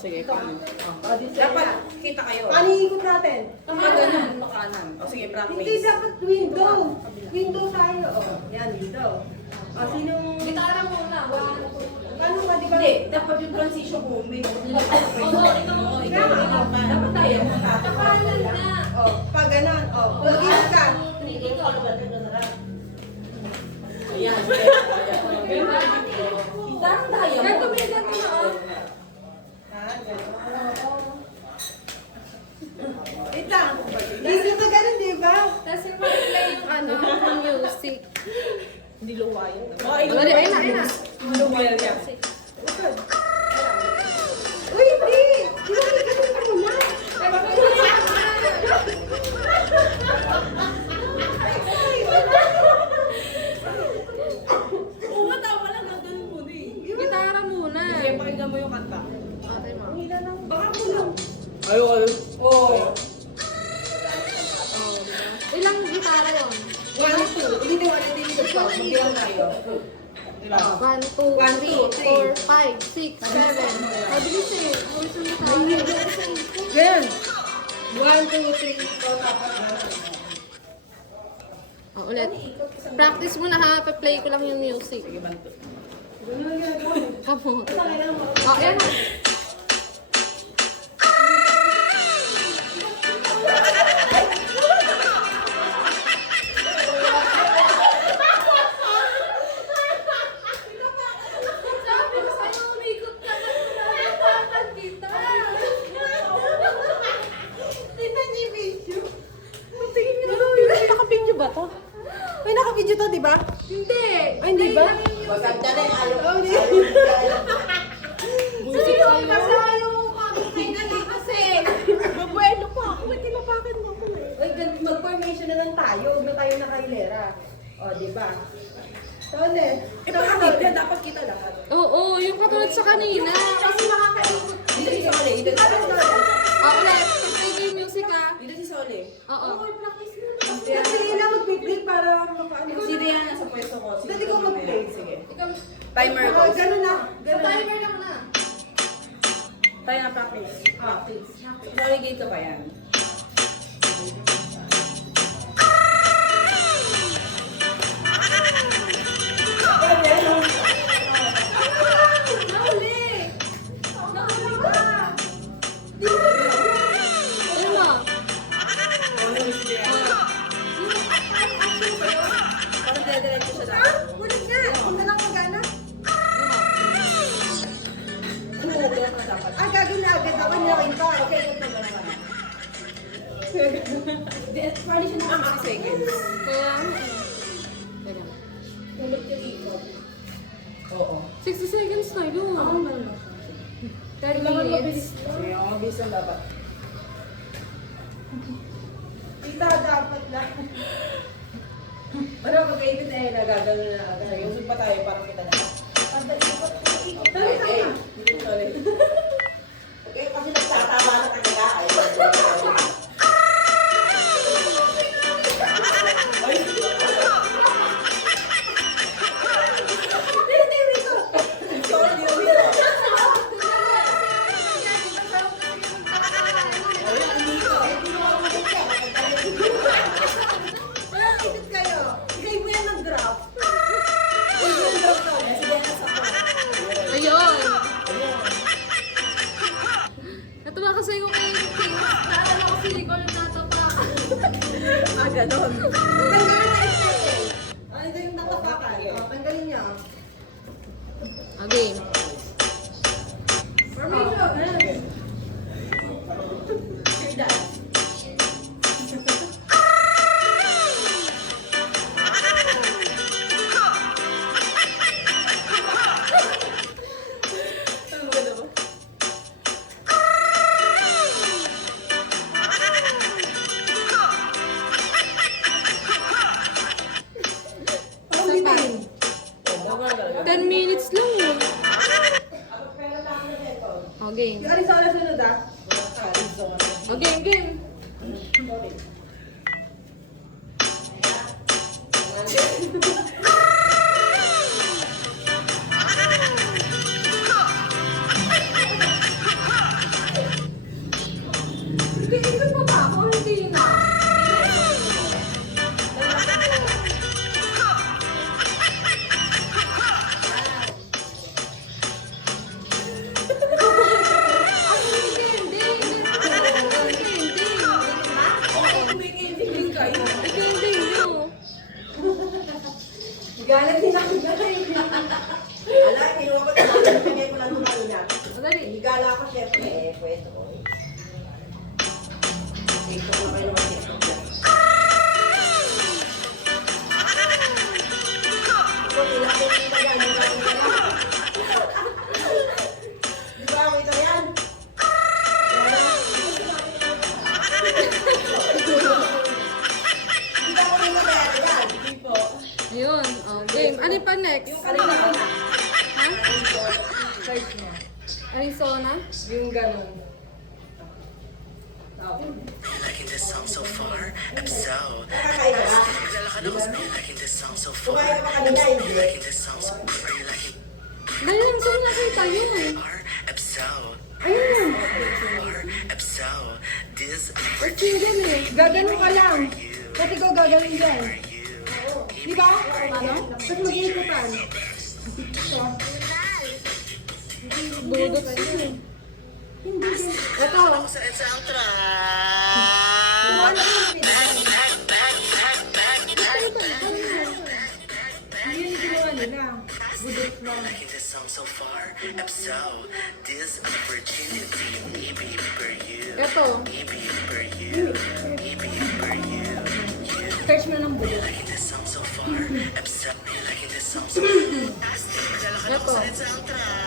sige, kanan. Dapat kita kayo. Paano ikot natin? Ganun, makanan. O sige, practice. Hindi dapat window. Window tayo. Yan, window. Sinong... Gitara muna. Paano ba, di ba? Hindi, dapat yung transition ko. May ikaw. Dapat tayo. Kapanan na. Pag ganon. Mag-ikot ka. Ayan. Parang tayo. Ganto mo yung ganto na. Wait lang. Hindi ka ganun, di ba? Tapos yung mag-play yung music. Hindi luwayan. Ayun na. Luwayan yan. Uy, hindi! Di ba may ganun ka muna? Oo, tama lang. Ganun mo na eh. Gitara muna. Sige, pakinggan mo yung kanta. Okay, ma. Baka kulang. Ayoko. Oo. Ilang gitara yun? 1, 2. Hindi wala dito pa. Magbilang tayo. 1, 2, 3, 4, 5, 6, 7. Mabilis eh. Mabilis yung gitara. Ganun. 1, 2, 3, 4, tapos Ulit. Practice muna ha. Pa-play ko lang yung music. Sige, banto. ganun yan. Kapot. Ayan na. Sabi ko sa'yo, umikot ka na. Nakakapag kita. Tingnan niyo yung video. Tingin nyo na. Naka-video ba to? May naka-video to, di ba? Hindi. Ay, hindi ba? Wasag ka na yung ayaw. Oh, hindi. Music kayo. Kasi ayaw mo makakita na kasi. Mabuelo pa ako. Ba't tinapakan mo ako eh? Uy, mag-formation na lang tayo. Huwag na tayo nakailera. O, di ba? Tone. Ito kasi dapat kita lahat. Oo, yung katulad sa kanina. Kasi makakaikot. Dito si Sole. Dito si Sole. Ulit. Play yung music ha. Dito si Sole. Oo. Kasi yun ang mag-play para makaano. Sino yan sa pwesto ko? Sino Dati ko sa mag-play. Sige. Ikaw, Timer ko. Ganun na. sa Ganun na. timer lang na. Tayo na practice. Practice. Sorry, dito pa yan. Nahuli! Nahuli ka! Ayun mo. Parang dediretso siya Ah, dapat. ulit nga. Kung na lang magana. Umuulan na dapat. Gagawin na agad ako. Nilawin pa. Okay, ito na naman. Parang siya na 60 seconds. Kaya, teka. Tulog ka dito. Oo. 60 seconds na yun. Ako naman lang. 30 minutes. Sige, ang mabilis lang dapat. Tita, dapat lang. Ano, pagkaipit eh, nagagano na agad. Usog pa tayo para kita na. Sorry ka na. Sorry. Okay, kasi nagtatama na talaga. Ikot kayo. Ikay mo yan ng drop. Ayun. Natuwa kasi yung kay King. Naalala ko si Nicole natapa. Ganon. Tanggalin na yung stay. Ito yung natapakan. Tanggalin niya. Okay. Formation. Isa pa. 10 minutes lang eh. Okay. Yung Arizona sunod ah. Okay, game. Igala ko syempre eh, pwede ko. Ito ko kayo naman ito. Ito, nilapit kita yan. Di ba, ito yan? Di ba, kung ito kaya yan? Hindi po. Ayun. Oh, game. Ano pa next? Kanina ko na. Ha? Search mo. Arizona? Yung ganun. Liking this song so far, I'm so. Nakakaiba ka? Nagdala ka na mas liking this song so far. Kumain ka ba kanina? Hindi. Liking this song so far. Are you liking Ngayon, saan nakita yun? I'm so. Ayun. I'm so. This Ba't single eh? Gaganon ka lang. Pati ko gaganon dyan. Di ba? Ano? Ba't mag-iikutan? Dudot siya eh. Hindi din. Ito. sa soundtrack. Kumano ko yung pinag. Hindi yun ginawa nila. Budot lang. Liking this song so far, I'm so. This opportunity, maybe for you. Ito. Maybe for you. Maybe for you. Search mo ng budot. Liking this song so far, I'm so. Liking this song so far. Dala ka na Ito. sa soundtrack.